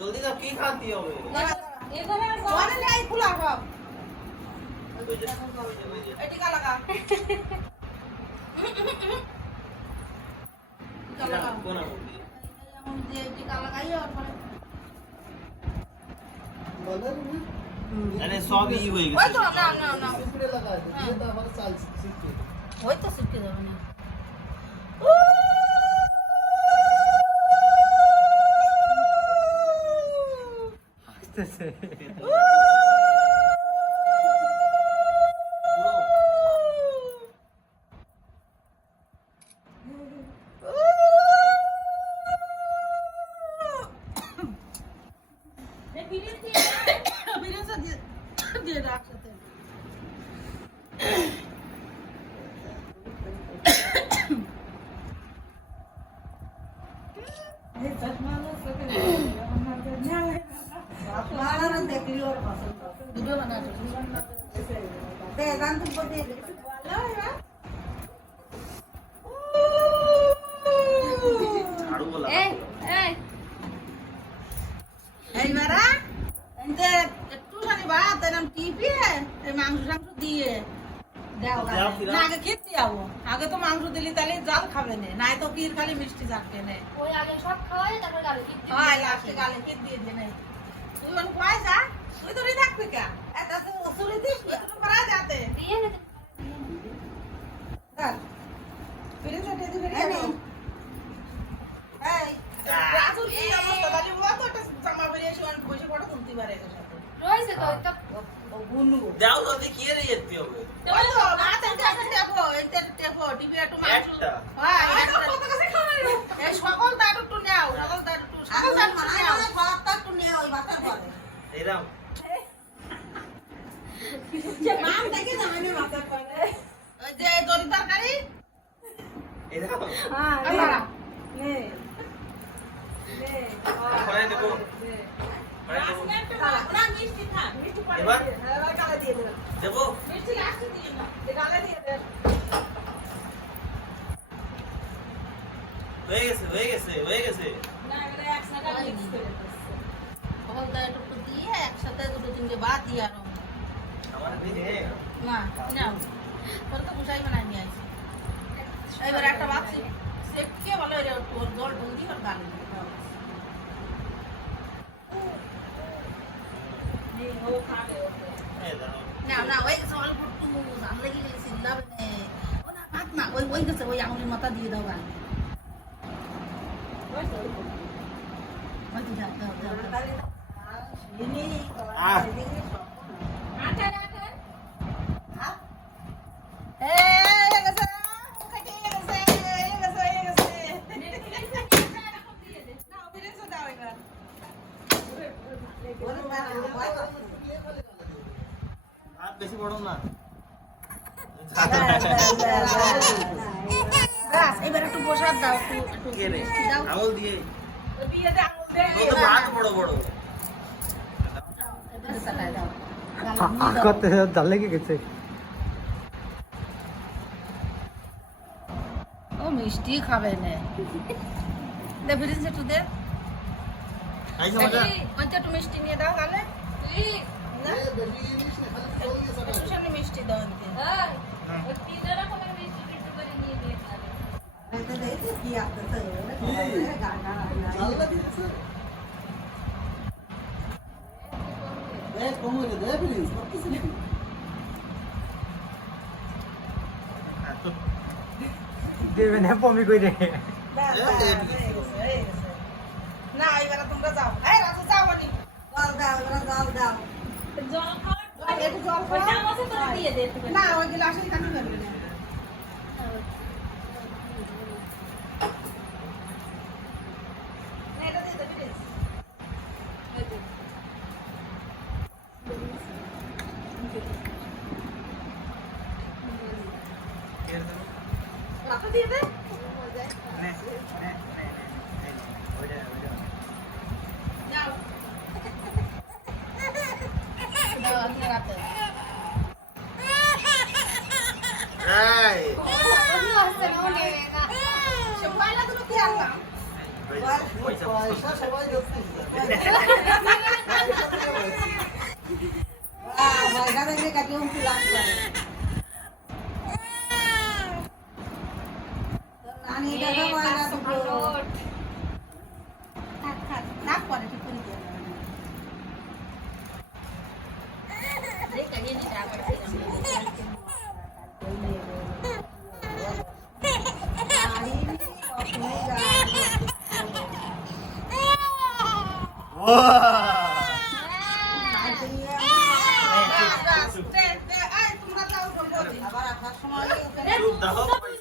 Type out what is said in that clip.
জলদি দাও, কি খাওয়াতে হবে? এখানে ওয়ানে নাই খোলা সব। ওই যে, এই টিকা লাগা। টিকা লাগা। কোন আঙুল দিয়ে? এখন যে টিকা লাগাই আর পরে মানে সবই হয়ে ওই গেছে। তো না সিপড়ে লাগা আছে দিয়ে তো আমাদের চাল শিখতে ওই তো শিখতে যাবে না। আসতেছে পুরো এই বিরিয়ানি দিয়ে রাখ সাথে। এই চশমা লো সকে বাবা দেখলি ওর পছন্দ ভিডিও বানাতে দে গান তো বলতে ঝাড়ু বলা। এই মারা এতে একটুখানি ভাত এরকম টিপিয়ে এই মাংস দিয়ে দাও না আগে খেতে যাবো আগে তো মাংস দিলি তাহলে জাল খাবে না নাই তো কি খালি মিষ্টি চাটবে না ওই আগে সব খাওয়াই তারপর গালে কি হয় লাস্টে গালে খেত দিয়ে দে নাই তুই অন কয় যা তুই তো রি থাকবি কা এত তো ওসুরি দিস তুই করা যাতে দিয়ে নে চল ফিরে চটে দিবি রে এই রাজু কি অবস্থা তাহলে ও তো একটা জামা বেরিয়ে এসে অনেক বসে ফটো তুলতে পারে এর সাথে রইছে তো এটা ও গুনু দাও জলদি, কি রে যেতে হবে? ওই তো মাছ একটা টেপো টিভি একটু মাছ একটা? হ্যাঁ একটা কত কাছে খাওয়াই এই সকল দাঁড় একটু নাও সকল দাঁড় একটু সকল দাঁড় নাও সবটা একটু নাও ওই বাতার পরে এরাম যে নাম দেখে না মানে বাতার পরে ওই যে দড়ি তরকারি এরাম হ্যাঁ নে পরে দেবো, পরে দেবো। না মিষ্টি থাক মিষ্টি পরে এবার? এবার কালে দিয়ে দেব দেবো? মিষ্টি লাস্টে দিয়ে না এই গালে দিয়ে দে হয়ে গেছে, হয়ে গেছে, হয়ে গেছে। না এটা একসাথে মিক্স করে দিচ্ছি সকল দাঁড় একটু দিয়ে একসাথে দুটো তিনটে বাদ দিয়ে আর আমার দিকে না নাও তোর তো বুঝাই বানাই নিয়ে আসি এবার একটা বাক্সি সেকে ভালো রে ওর জল ঢুকি আর গাল ও খাবে এই দাও। না না ওই জল ফুটু জান লাগি রে সিল্লা বনে ও না ভাত না ওই গেছে ওই আঙুলের মাথা দিয়ে দাও গাল ওই তো দাও দাও দাও ইনি আহ। আটা আটা এই গেছে খাইতে গেছে না ওদিকে তো দাও এবার হাত বেশি বড় না। বাস এবার একটু বসার দাও একটু কে রে? মিষ্টি দাও আঙুল দিয়ে। দিয়ে দে আঙুল দে ও তো ভাত বড় বড়। এবার সালায় দাও করতে জাল লেগে গেছে ও মিষ্টি খাবে না দে ফ্রিজ একটু দে খাইছো মজা? ওইটা একটু মিষ্টি নিয়ে দাও গালে না একটু সামনে মিষ্টি দাও এতে ওই পিজাটা কোন মিষ্টি একটু করে নিয়ে দিয়ে তাহলে জালটা দিয়েছে এ কমরে দে প্লিজ করতেছ না এত দেবে না পমি কই রে না এবার তোমরা যাও এই রাজু যাও বলি জল দাও এবার জল দাও জল খাওয়ার একটু জল ওই খাও চামচে করে দিয়ে দে না ওই গ্লাসে কাটি করবে না না, এটা দিয়ে দে প্লিজ এই দে এর দেবো? রাখো দিয়ে দে নে, নে, নে, নে। ওইটা, ওইটা। যাও দাও আমি রাতে এই, আসছে না মনে হয় না সে পয়লা দুটো কি আনলাম পয়সা পয়সা সবাই দিচ্ছে পয়সা দেখলে কাটিয়ে উঠতে লাগছে নানি দেখো পয়সা দুটো থাক থাক থাক পরে ঠিক করে দিয়ে আবার আসার সময়